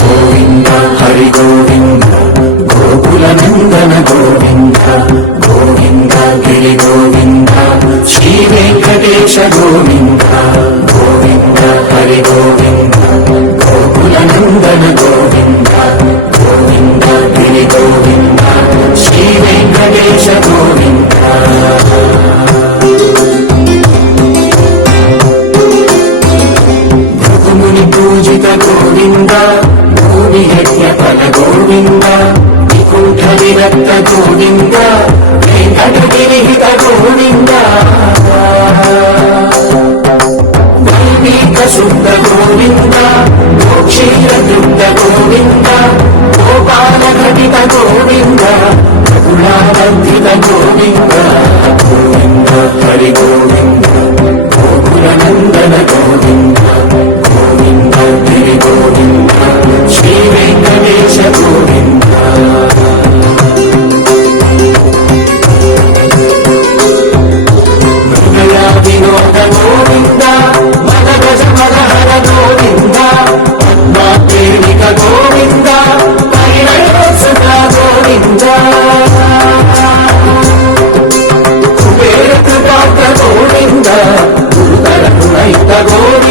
గోవింద హరి గోవింద గోకుల నందన గోవింద గోవింద గిరి గోవింద శ్రీ వెంకటేశ గోవింద గోవింద హరి గోవింద గోకుల నందన గోవింద గోవింద గిరి గోవింద శ్రీ వెంకటేశ గోవింద భృగుముని పూజిత గోవింద భూమి యజ్ఞ ఫల గోవింద వికుంఠ విరక్త గోవింద వెంకటగిరిహిత గోవింద వైదిక శుద్ధ గోవింద గోక్షీర దుగ్ధ గోవింద గోపాల ఘటిత గోవింద రఘునావర్ధిత గోవింద గోవింద హరి గోవింద గోకుల నందన గోవింద గోవింద గిరి గోవింద శ్రీ వెంకటేశ గోవింద మృగయ వినోద గోవింద మద గజ మదహర గోవింద పద్మాప్రేమిక గోవింద పరిణయోత్సుక గోవింద కుబేర కృపాత్ర గోవింద గురుతర గుణయుత గోవింద